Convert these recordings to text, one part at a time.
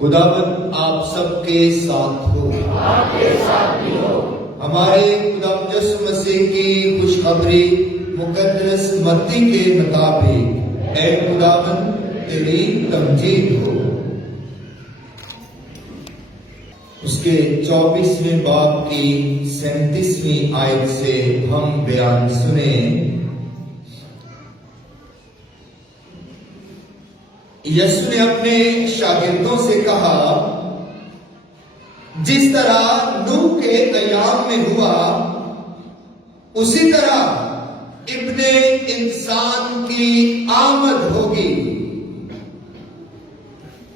خداوند آپ سب کے ساتھ ہو، ہمارے خدا یسوع مسیح کی خوشخبری مقدس متی کے مطابق اے خداوند تیری تمجید ہو۔ اس کے 24ویں باب کی 37ویں آیت سے ہم بیان سنیں۔ یسوع نے اپنے شاگردوں سے کہا، جس طرح نوح کے ایام میں ہوا اسی طرح ابن انسان کی آمد ہوگی،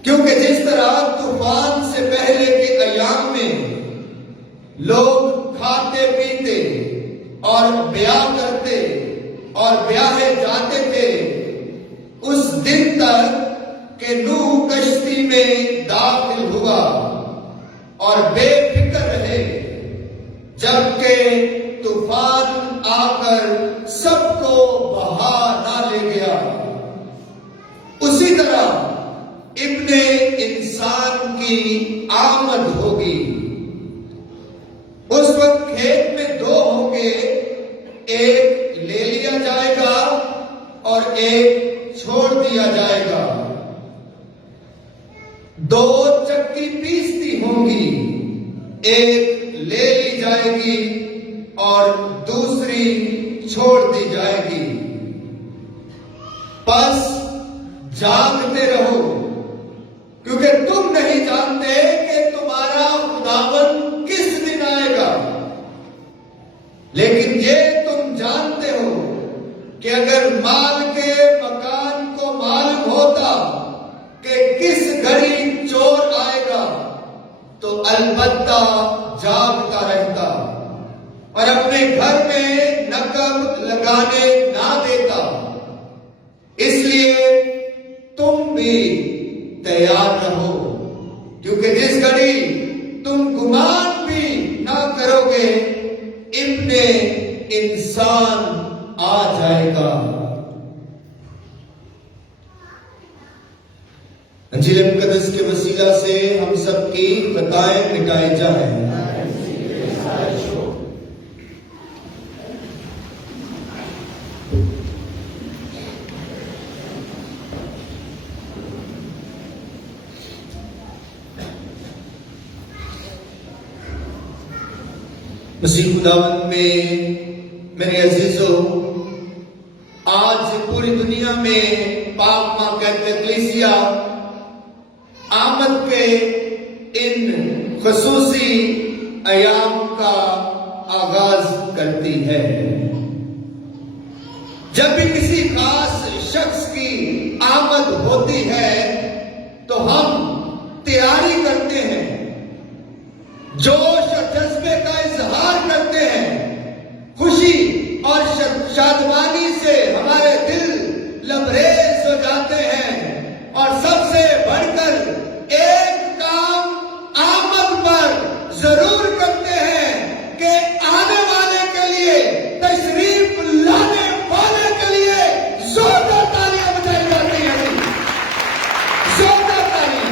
کیونکہ جس طرح طوفان سے پہلے کے ایام میں لوگ کھاتے پیتے اور بیاہ کرتے اور بیاہے جاتے تھے، اس دن تک کہ نوح کشتی میں داخل ہوا اور بے فکر رہے، جبکہ طوفان آ کر سب کو بہا نہ لے گیا، اسی طرح ابن انسان کی آمد ہوگی۔ اس وقت کھیت میں دو ہوں گے، ایک لے لیا جائے گا اور ایک چھوڑ دیا جائے گا۔ دو چکی پیستی ہوں گی، ایک لے لی جائے گی اور دوسری چھوڑ دی جائے گی۔ پس جاگتے رہو، کیونکہ تم نہیں جانتے کہ تمہارا خداوند کس دن آئے گا۔ لیکن یہ تم جانتے ہو کہ اگر مال کے مکان کو معلوم ہوتا کہ کس گھڑی چور آئے گا تو البتہ جاگتا رہتا اور اپنے گھر میں نقب لگانے نہ دیتا۔ اس لیے تم بھی تیار رہو، کیونکہ جس گھڑی تم گمان بھی نہ کرو گے ابن انسان آ جائے گا۔ انجیل مقدس کے وسیلہ سے ہم سب کی خطائیں مٹائی جائیں۔ مسیح خداوند میں میرے عزیزو، آج پوری دنیا میں پاک ماں کہتے کلیسیا آمد کے ان خصوصی ایام کا آغاز کرتی ہے۔ جب بھی کسی خاص شخص کی آمد ہوتی ہے تو ہم تیاری کرتے ہیں، جوش اور جذبے کا اظہار کرتے ہیں، خوشی اور شادمانی سے ہمارے دل لبریز ہو جاتے ہیں، اور سب سے بڑھ کر ایک کام آمد پر ضرور کرتے ہیں کہ آنے والے کے لیے، تشریف لانے والے کے لیے زوردار تالیاں بجائی جاتی ہیں۔ زوردار تالیاں۔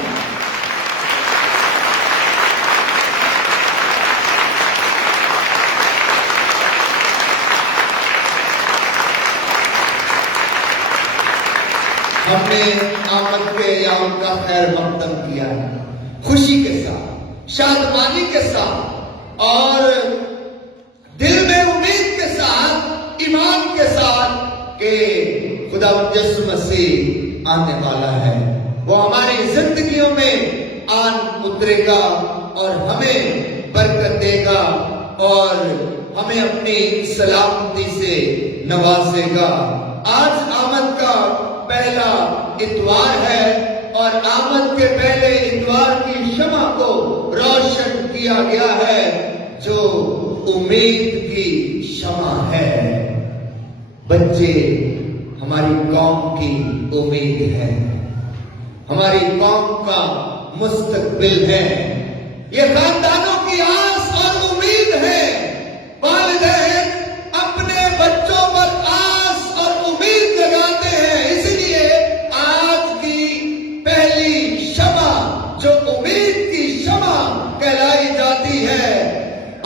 ہم نے آمد کے ایام کا خیر مقدم کیا ہے، خوشی کے ساتھ، شادمانی کے ساتھ اور دل میں امید کے ساتھ، ایمان کے ساتھ کہ خدا یسوع مسیح آنے والا ہے، وہ ہماری زندگیوں میں آن اترے گا اور ہمیں برکت دے گا اور ہمیں اپنی سلامتی سے نوازے گا۔ آج آمد کا پہلا اتوار ہے اور آمد کے پہلے اتوار کی شمع کو روشن کیا گیا ہے جو امید کی شمع ہے۔ بچے ہماری قوم کی امید ہے، ہماری قوم کا مستقبل ہے، یہ خاندانوں کی آس اور امید ہے۔ والدین اپنے بچوں پر آس اور امید لگاتے ہیں، اس لیے آج کی پہلی شمع جو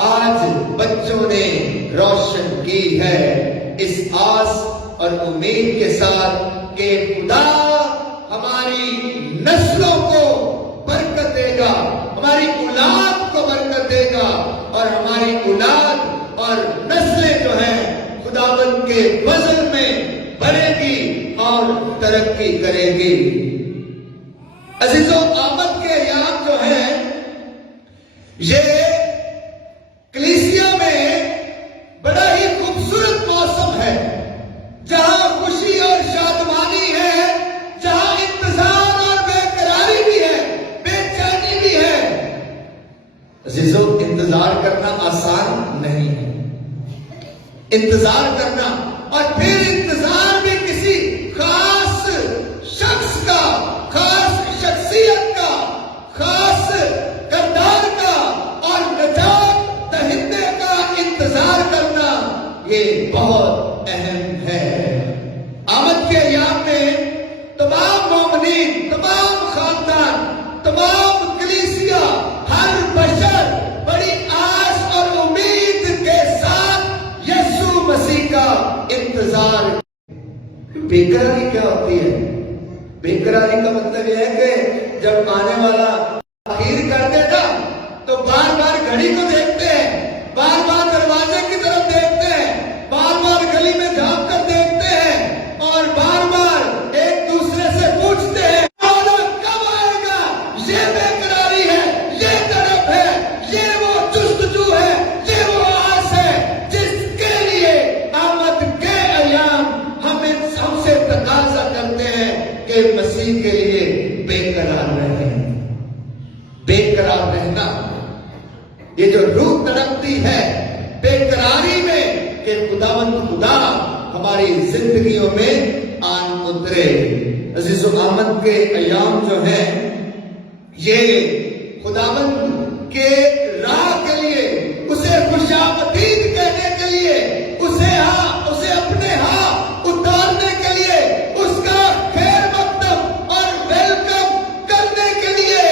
آج بچوں نے روشن کی ہے اس آس اور امید کے ساتھ کہ خدا ہماری نسلوں کو برکت دے گا، ہماری اولاد کو برکت دے گا، اور ہماری اولاد اور نسلیں جو ہیں خداوند کے فضل میں بڑھے گی اور ترقی کرے گی۔ عزیزو، آمد کے ایام جو ہیں یہ کلیسیا میں بڑا ہی خوبصورت موسم ہے، جہاں خوشی اور شادمانی ہے، جہاں انتظار اور بے قراری بھی ہے، بے چینی بھی ہے۔ عزیزو، انتظار کرنا آسان نہیں ہے، انتظار کرنا، اور پھر انتظار بھی کسی خاص شخص کا، خاص شخصیت کا، خاص کردار کا اور نجات دہندے کا انتظار کرنا، یہ بہت اہم ہے۔ آمد کے ایام میں تمام مومنین، تمام خاندان، تمام کلیسیا، ہر بشر بڑی آس اور امید کے ساتھ یسوع مسیح کا انتظار۔ بے قراری کیا ہوتی ہے؟ بے قراری کا مطلب یہ ہے کہ جب آنے والا تاخیر کر دے گا تو بار بار گھڑی کو دیکھتے ہیں، بار بار دروازے کی طرف دیکھتے ہیں، بار بار گلی میں جھانک کر دیکھتے ہیں، اور بار بار ایک دوسرے سے پوچھتے ہیں کب آئے گا۔ یہ بے قراری ہے، یہ تڑپ ہے، یہ وہ جستجو ہے، یہ وہ آس ہے جس کے لیے آمد کے ایام ہم سے تقاضا کرتے ہیں کہ مسیح کے لیے بے قرار رہیں۔ بے قرار رہنا، یہ جو روح تڑپتی ہے بے قراری میں کہ خداوند خدا ہماری زندگیوں میں آن اترے۔ عزیز و آمد کے ایام جو ہیں یہ خداوند کے راہ کے لیے، اسے خوش آمدید کہنے کے لیے، اسے اپنے ہاں اتارنے کے لیے، اس کا خیر مقدم اور ویلکم کرنے کے لیے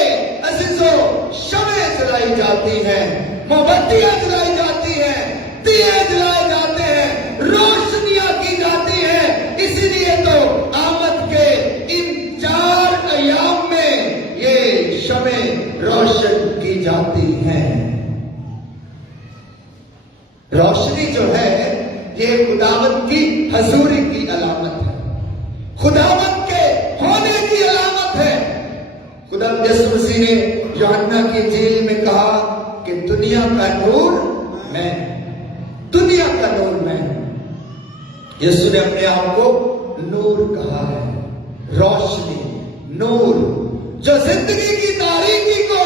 عزیزو شمع جلائی جاتی ہیں، موم بتیاں جلائی جاتی ہیں، دیے جلائے جاتے ہیں، روشنیاں کی جاتی ہیں۔ اسی لیے تو آمد کے ان 4 ایام میں یہ شمع روشن کی جاتی ہیں۔ روشنی جو ہے یہ خداوند کی حضوری کی علامت ہے، خداوند کے ہونے کی علامت ہے۔ خداوند یسوع مسیح نے یوحنا کی انجیل میں کہا کہ دنیا کا نور میں، دنیا کا نور میں۔ یسوع نے اپنے آپ کو نور کہا ہے، روشنی، نور، جو زندگی کی تاریکی کو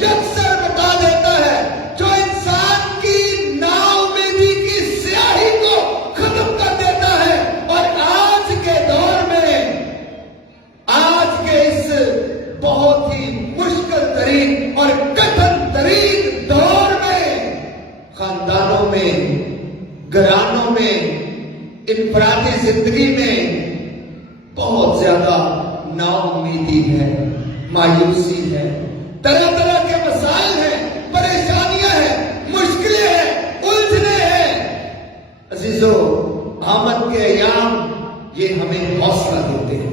یکسر بتا دیتا ہے، جو انسان کی نا امیدی کی سیاہی کو ختم کر دیتا ہے، اور آج کے دور میں، آج کے اس بہت ہی مشکل ترین اور کٹھن ترین دور میں، خاندانوں میں، گھرانوں میں، انفرادی زندگی میں بہت زیادہ نا امیدی ہے، مایوسی ہے، طرح طرح کے مسائل ہیں، پریشانیاں ہیں، مشکلیں ہیں، الجھنیں ہیں۔ عزیزو، آمد کے ایام یہ ہمیں حوصلہ دیتے ہیں،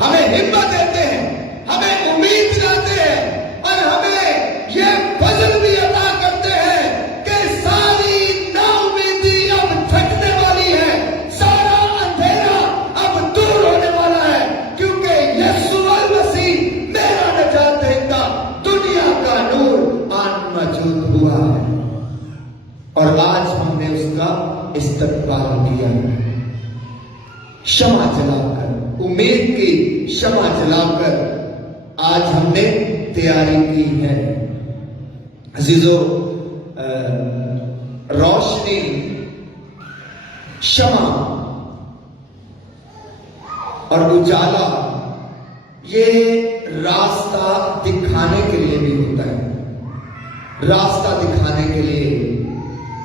ہمیں ہمت دیتے ہیں، ہمیں امید دلاتے ہیں، اور ہمیں یہ فضل بھی عطا کرتے ہیں کہ ساری نا امیدی اب چھٹنے والی ہے، سارا اندھیرا اب دور ہونے والا ہے، کیونکہ یسوع المسیح میرا نجات دہندہ دنیا کا نور آن موجود ہوا ہے، اور آج ہم نے اس کا استقبال کیا، شمع جلا کر، امید کی شمع جلا کر آج ہم نے تیاری کی ہے۔ عزیزو، روشنی، شمع اور اجالا یہ راستہ دکھانے کے لیے بھی ہوتا ہے، راستہ دکھانے کے لیے،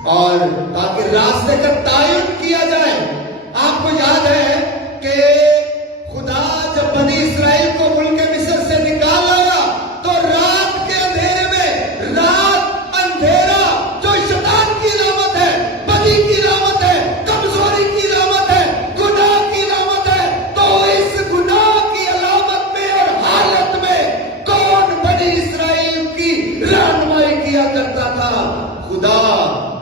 اور تاکہ راستے کا تعین کیا جائے۔ آپ کو یاد ہے کہ خدا جب بنی اسرائیل کو ملک مصر سے نکال لایا تو رات کے اندھیرے میں، رات اندھیرا جو کیا کرتا تھا، خدا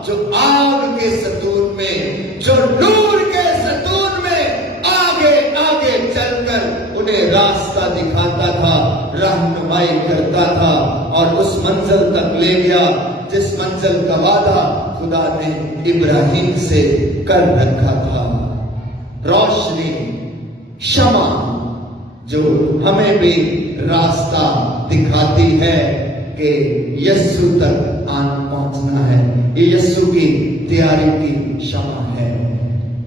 جو آگ کے ستون میں، جو نور کے ستون میں آگے آگے چل کر انہیں راستہ دکھاتا تھا، رہنمائی کرتا تھا اور اس منزل تک لے گیا جس منزل کا وعدہ خدا نے ابراہیم سے کر رکھا تھا۔ روشنی، شمع جو ہمیں بھی راستہ دکھاتی ہے کہ یسوع تک پہنچنا ہے، یہ یسوع کی تیاری کی شمع ہے،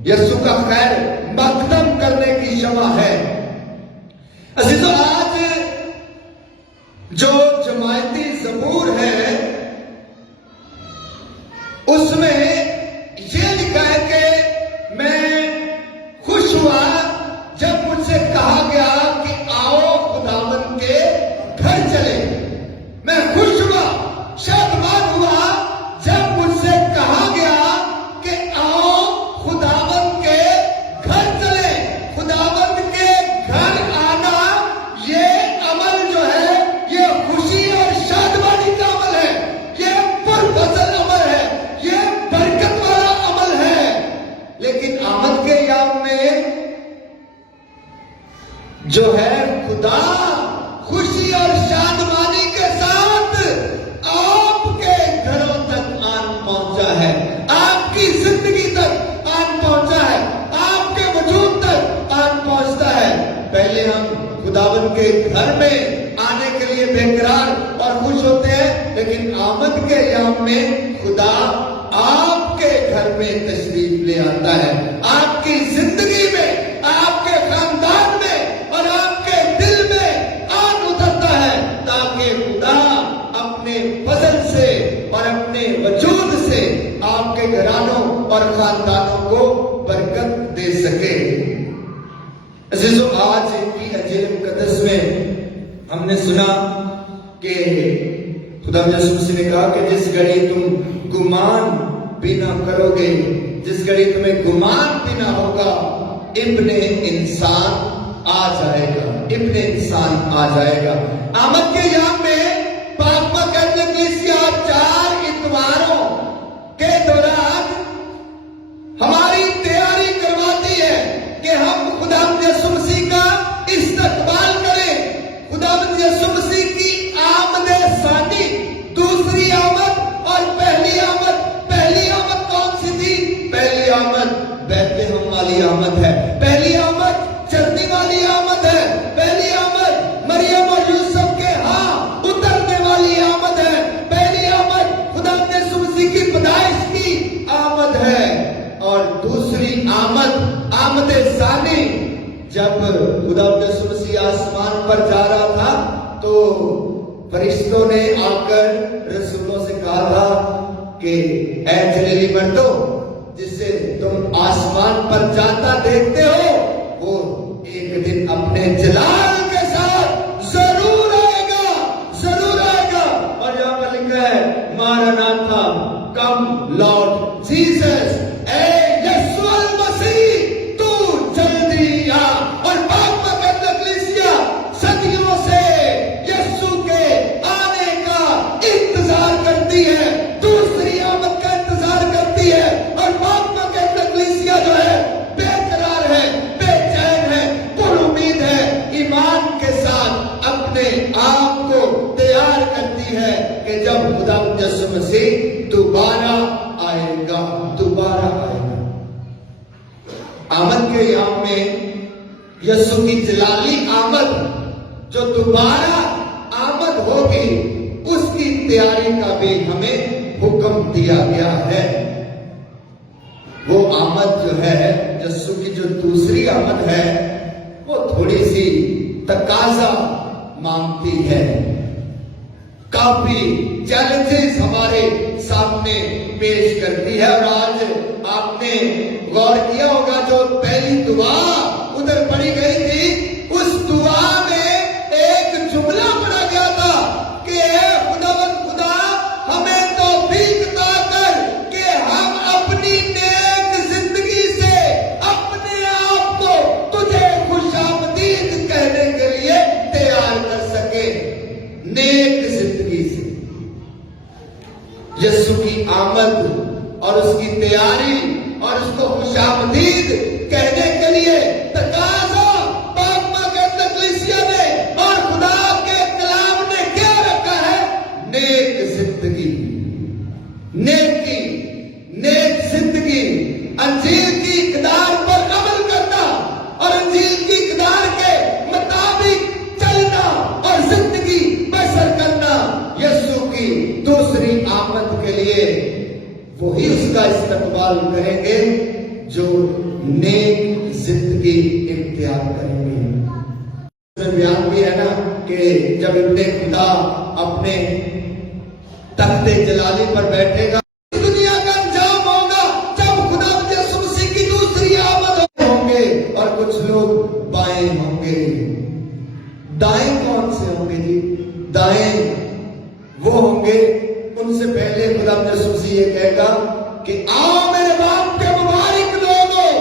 یسوع کا خیر مقدم کرنے کی شمع ہے۔ عزیزو، آج جو جماعتی زبور ہے اس میں یہ لکھا ہے کہ میں خوش ہوا جب مجھ سے کہا گیا کہ آؤ خداوند کے گھر چلے۔ میں خوش ہوا، شادمان ہوا جب مجھ سے کہا گیا کہ آؤ خداوند کے گھر چلے۔ خداوند کے گھر آنا یہ عمل جو ہے یہ خوشی اور شادمانی کا عمل ہے، یہ پرفضل عمل ہے، یہ برکت والا عمل ہے۔ لیکن آمد کے یام میں جو ہے خدا خوشی اور شادمانی کے ساتھ آپ کے گھروں تک پہنچا ہے، آپ کی زندگی تک پہنچا ہے، آپ کے وجود تک پہنچتا ہے۔ پہلے ہم خداوند کے گھر میں آنے کے لیے بے قرار اور خوش ہوتے ہیں، لیکن آمد کے یوم میں خدا آپ کے گھر میں تشریف لے آتا ہے، آپ کی زندگی میں، آپ کے خاندان میں اور آپ کے دل میں اترتا ہے، تاکہ خدا اپنے فضل سے اور اپنے وجود سے آپ کے گھرانوں اور خاندانوں کو برکت دے سکے۔ عزیزو، آج کی انجیل مقدس میں ہم نے سنا کہ خدا یسوع مسیح نے کہا کہ جس گھڑی تم گمان بھی نہ کرو گے، جس گھڑی تمہیں گمان بھی نہ ہوگا، ابن انسان آ جائے گا، ابن انسان آ جائے گا۔ آمد کے یام میں پاکما کیتھولک کلیسیا 4 اتواروں کے دوران ہماری تیاری کرواتی ہے کہ ہم خداوند یسوع مسیح کا استقبال کریں، خداوند یسوع مسیح کی آمد ثانی، دوسری آمد اور پہلی آمد۔ پہلی آمد کون سی تھی؟ پہلی آمد بیت لحم والی آمد ہے، پہلی آمد چلنے والی آمد ہے، پہلی آمد مریم اور یوسف کے ہاں اترنے والی آمد ہے، پہلی آمد خداوند یسوع مسیح کی پیدائش کی آمد ہے، اور دوسری آمد، آمد ثانی، جب خداوند یسوع مسیح آسمان پر جا رہا تھا تو فرشتوں نے آ کر رسولوں سے کہا تھا کہ اے جلیلی مردو، جسے تم آسمان پر جاتا دیکھتے ہو، وہ ایک دن اپنے جلال کے ساتھ ضرور آئے گا، ضرور آئے گا۔ اور یہاں پر لکھا ہے ماراناتھا، کم لارڈ جیسس، اے یسوع المسیح تو جلدی آ۔ اور پاکما کیتھولک کلیسیا صدیوں سے یسوع کے آنے کا انتظار کرتی ہے، دوسری آمد کا انتظار کرتی ہے، اور پاکما کیتھولک کلیسیا جو ہے بے قرار ہے، بے چین ہے، پر امید ہے، ایمان کے ساتھ اپنے آپ کو تیار کرتی ہے کہ جب خداوند یسوع مسیح دوبارہ آئے گا، دوبارہ آئے گا۔ آمد کے یوم میں یسوع کی جلالی آمد جو دوبارہ آمد ہوگی، اس کی تیاری کا بھی ہمیں حکم دیا گیا ہے۔ وہ آمد جو ہے، یسوع کی جو دوسری آمد ہے، وہ تھوڑی سی تقاضا مانگتی ہے، کافی چیلنجز ہمارے سامنے پیش کرتی ہے۔ اور آج آپ نے غور کیا ہوگا جو پہلی دعا ادھر پڑھی گئی تھی، اس دعا میں ایک جملہ پڑھا گیا تھا کہ اے خداوند خدا، ہمیں توفیق عطا کر کہ ہم اپنی نیک زندگی سے اپنے آپ کو تجھے خوش آمدید کہنے کے لیے تیار کر سکے۔ نیک زندگی سے یسوع کی آمد اور اس کی تیاری اور اس کو خوش آمدید کہنے کے لیے تقاضا پاک مقدس کلیسیا نے اور خدا کے کلام نے کیا رکھا ہے؟ نیک زندگی، نیکی، نیک زندگی، انجیل کی اقدار پر عمل کرنا اور انجیل کی اقدار کے مطابق چلنا اور زندگی بسر کرنا یسوع کی دوسری آمد کے لیے وہی اس کا استقبال کریں گے جو نیک زندگی اختیار کریں گے۔ بیان بھی ہے نا کہ جب ابن خدا اپنے تخت جلالی پر بیٹھے گا، دنیا کا انجام ہوگا جب خدا یسوع مسیح کی دوسری آمد ہوں گے اور کچھ لوگ بائیں ہوں گے۔ دائیں کون سے ہوں گے جی؟ دائیں وہ ہوں گے، ان سے پہلے خدا یسوع مسیح یہ کہے گا کہ آؤ میرے باپ کے مبارک لوگوں،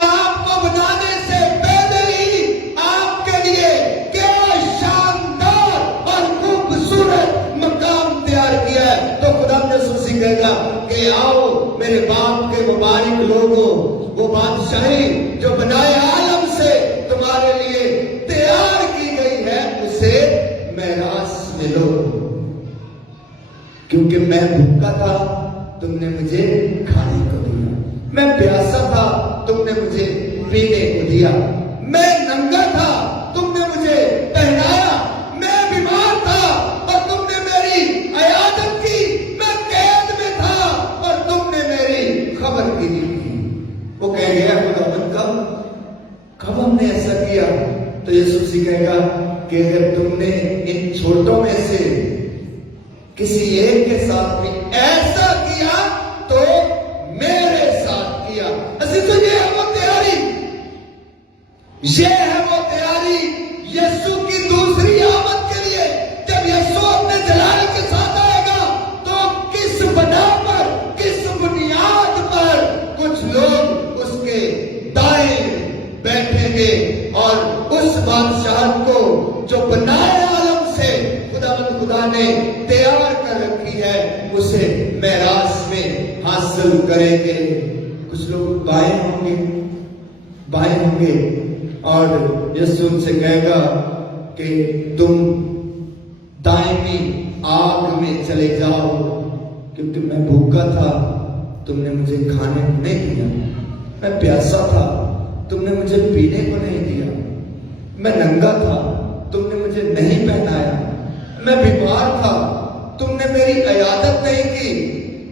آپ کو بنانے سے پہلے ہی آپ کے لیے کیا شاندار اور خوبصورت مقام تیار کیا ہے۔ تو خدا یسوع مسیح کہے گا کہ آؤ میرے باپ کے مبارک لوگوں، وہ بادشاہی جو بنائے عالم سے تمہارے لیے تیار کی گئی ہے اسے میراث میں لو، کیونکہ میں بھوکا تھا تم نے مجھے کھانے کو دیا، میں پیاسا تھا تم نے مجھے پینے کو دیا، میں ننگا تھا تم نے مجھے پہنایا، میں بیمار تھا اور تم نے میری عیادت کی، میں قید میں تھا اور تم نے میری خبر گیری کی۔ وہ کہہ گیا خداوند کب ہم نے ایسا کیا؟ تو یسوع مسیح کہے گا کہ اگر تم نے ان چھوٹوں میں سے کسی ایک کے ساتھ بھی ایسا کیا تو میرے ساتھ کیا۔ عزیزو، یہ ہے وہ تیاری، یہ ہے وہ تیاری یسوع کی دوسری آمد کے لیے۔ جب یسوع اپنے جلال کے ساتھ آئے گا تو کس بنا پر، کس بنیاد پر کچھ لوگ اس کے دائیں بیٹھیں گے اور اس بادشاہ کو جو بنائے عالم سے خدا نے تیار کر رکھی ہے اسے میراث میں حاصل کریں گے۔ کچھ لوگ بائیں ہوں گے اور یسوع ان سے کہے گا کہ تم دائمی آگ میں چلے جاؤ، کیونکہ میں بھوکا تھا تم نے مجھے کھانے کو نہیں دیا، میں پیاسا تھا تم نے مجھے پینے کو نہیں دیا، میں ننگا تھا تم نے مجھے نہیں پہنایا، میں بیمار تھا تم نے میری عیادت نہیں کی،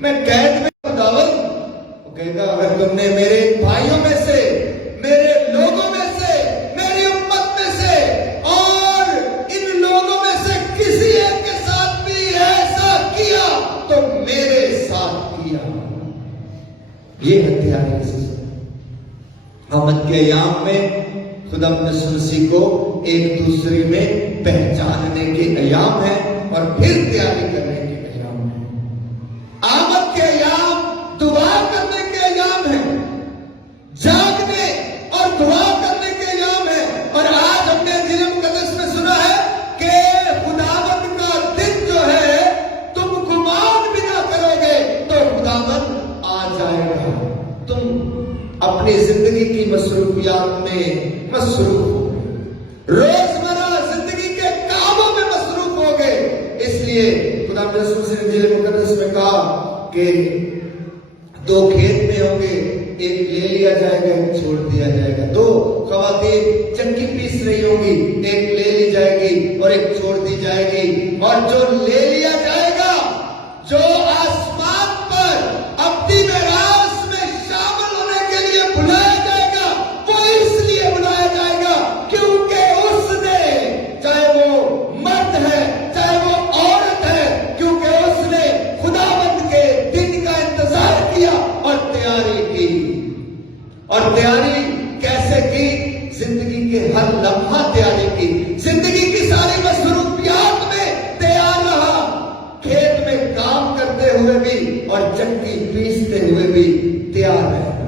میں قید میں خداوند۔ وہ کہے گا اگر تم نے میرے بھائیوں میں سے، میرے لوگوں میں سے، میری امت میں سے اور ان لوگوں میں سے کسی ایک کے ساتھ بھی ایسا کیا تو میرے ساتھ کیا۔ یہ ہے تیاری۔ آمد کے ایام میں خدا یسوع مسیح کو ایک دوسرے میں پہچاننے کے ایام ہے اور پھر تیاری کرنے کے ایام ہے۔ آمد کے ایام دعا کرنے کے ایام ہے، جاگنے اور دعا کرنے کے ایام ہے۔ اور آج ہم نے انجیل مقدس میں سنا ہے کہ خداوند کا دن جو ہے تم گمان بھی نہ کرو گے تو خداوند آ جائے گا۔ تم اپنی زندگی کی مصروفیات میں مصروف ہو گئے، روزمرہ زندگی کے کاموں میں مصروف ہو گئے، اس لیے خدا یسوع نے انجیل مقدس میں کہا کہ دو کھیت میں ہوں گے، ایک لے لیا جائے گا ایک چھوڑ دیا جائے گا۔ دو خواتین چکی پیس رہی ہوں گی، ایک لے لی جائے گی اور ایک چھوڑ دی جائے گی، اور جو لے لیا جائے گا، جو آسمان پر اپنی میراث میں شامل ہونے کے لیے بلایا جائے گا، وہ اس لیے بلایا جائے گا کیونکہ اس نے، چاہے وہ مرد ہے چاہے وہ عورت ہے، کیونکہ اس نے خداوند کے دن کا انتظار کیا اور تیاری کی۔ اور تیاری کیسے کی؟ زندگی کے ہر لمحہ تیاری کی، زندگی کی ساری مصروفیات میں تیار رہا، کھیت میں کام کرتے ہوئے بھی اور چکی پیستے ہوئے بھی تیار رہنا۔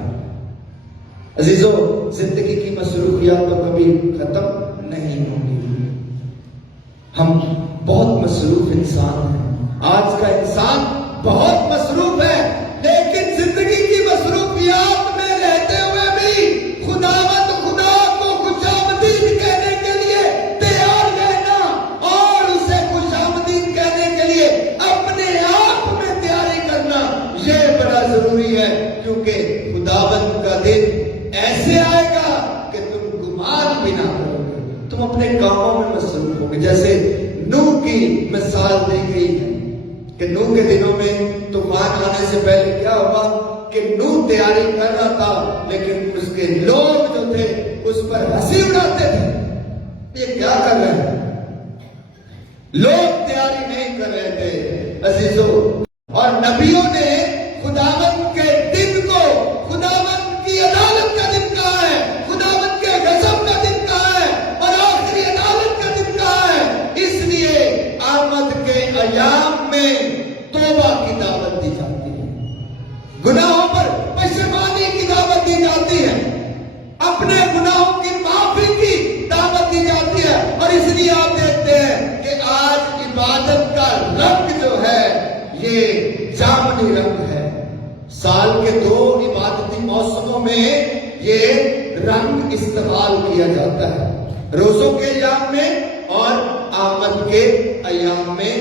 عزیزو، زندگی کی مصروفیات تو کبھی ختم نہیں ہوگی۔ ہم بہت مصروف انسان ہیں، آج کا انسان بہت مصروف ہے، لیکن زندگی کی مصروفیات میں رہتے ہوئے بھی خداوند خدا کو خوش آمدید کہنے کے لیے تیار رہنا اور اسے خوش آمدید کہنے کے لیے اپنے آپ میں تیاری کرنا، یہ بڑا ضروری ہے، کیونکہ خداوند کا دن ایسے آئے گا کہ تم گمان بھی نہ کرو گے، تم اپنے کاموں میں مصروف ہو گے۔ جیسے نوح کی مثال دی گئی ہے کہ نوح کے دنوں میں طوفان آنے سے پہلے کیا ہوا کہ نوح تیاری کر رہا تھا، لیکن اس کے لوگ جو تھے اس پر ہنسی اڑاتے تھے، یہ کیا کر رہے ہیں؟ لوگ تیاری نہیں کر رہے تھے عزیزو، اور نبیوں نے خداوند کے دن کو خداوند کی عدالت کا دن کہا ہے، خداوند کے غضب کا دن کہا ہے، اور آخری عدالت کا دن کہا ہے۔ اس لیے آمد کے ایام میں توبہ کی دعوت دی جاتی ہے، گناہوں پر پشیمانی کی دعوت دی جاتی ہے، اپنے گناہوں کی معافی کی دعوت دی جاتی ہے، اور اس لیے آپ دیکھتے ہیں کہ آج عبادت کا رنگ جو ہے یہ جامنی رنگ ہے۔ سال کے 2 عبادتی موسموں میں یہ رنگ استعمال کیا جاتا ہے، روزوں کے ایام میں اور آمد کے ایام میں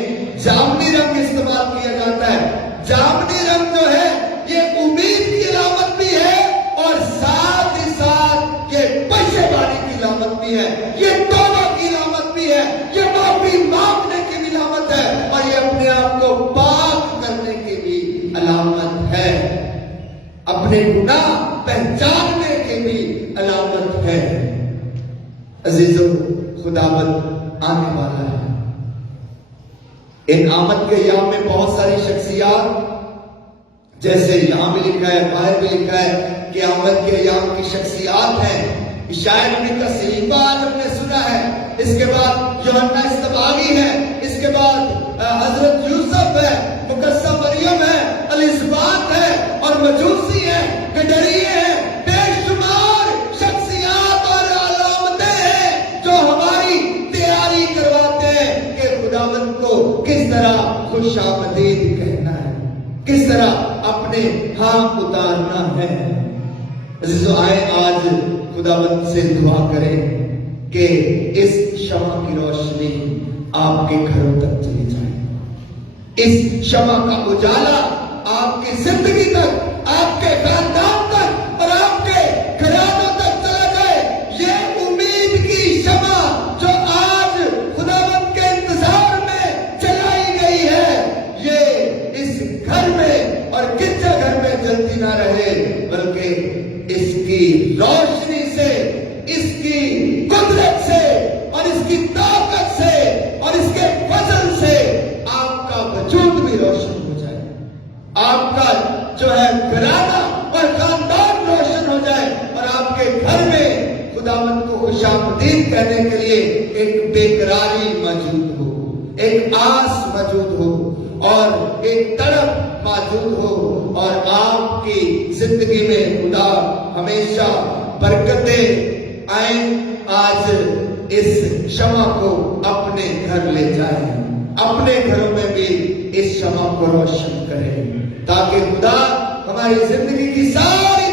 جامنی رنگ استعمال کیا جاتا ہے۔ جامنی رنگ جو ہے یہ امید کی علامت بھی ہے، اور ساتھ ہی ساتھ یہ پشیمانی کی علامت بھی ہے، یہ توبہ کی علامت بھی ہے، یہ معافی مانگنے کی بھی علامت ہے، اور یہ اپنے آپ کو پاک کرنے کی بھی علامت ہے، اپنے گناہ پہچاننے کی بھی علامت ہے۔ عزیزو، خداوند آنے والا ہے۔ ان آمد کے ایام میں بہت ساری شخصیات، جیسے یہاں بھی لکھا ہے، باہر بھی لکھا ہے کہ آمد کے ایام کی شخصیات ہیں۔ عیسائی نبی کا صحیفہ آج ہم نے سنا ہے، اس کے بعد یوحنا استباغی ہے، اس کے بعد حضرت یوسف ہے، مقدسہ مریم ہے، الیزابت ہے، اور مجوسی ہے، گڈریے ہیں، بے شمار شخصیات اور علامتیں ہیں جو ہماری تیاری کرواتے ہیں کہ خداوند کو کس طرح خوش آمدید کہنا ہے، کس طرح اپنے ہاں اتارنا ہے۔ عزیزو، آئے آج خداوند سے دعا کریں کہ اس شمع کی روشنی آپ کے گھروں تک چلی جائے، اس شمع کا اجالا آپ کی زندگی تک، آپ کے خاندان تک اور آپ کے گھرانوں تک چلا جائے۔ یہ امید کی شمع جو آج خداوند کے انتظار میں جلائی گئی ہے، یہ اس گھر میں اور گرجا گھر میں جلتی نہ رہے، بلکہ اس کی روشنی سے، اس کی قدرت سے اور اس کی طاقت سے اور اس کے فضل سے آپ کا وجود بھی روشن ہو جائے، آپ کا جو ہے گھرانہ اور خاندان روشن ہو جائے، اور آپ کے گھر میں خداوند کو خوش آمدید کہنے کے لیے ایک بے قراری موجود ہو، ایک آس موجود ہو، اور ایک تڑپ موجود ہو، اور آپ کی زندگی میں خدا ہمیشہ برکتیں آئیں۔ آج اس شمع کو اپنے گھر لے جائیں، اپنے گھروں میں بھی اس شمع کو روشن کریں، تاکہ خدا ہماری زندگی کی ساری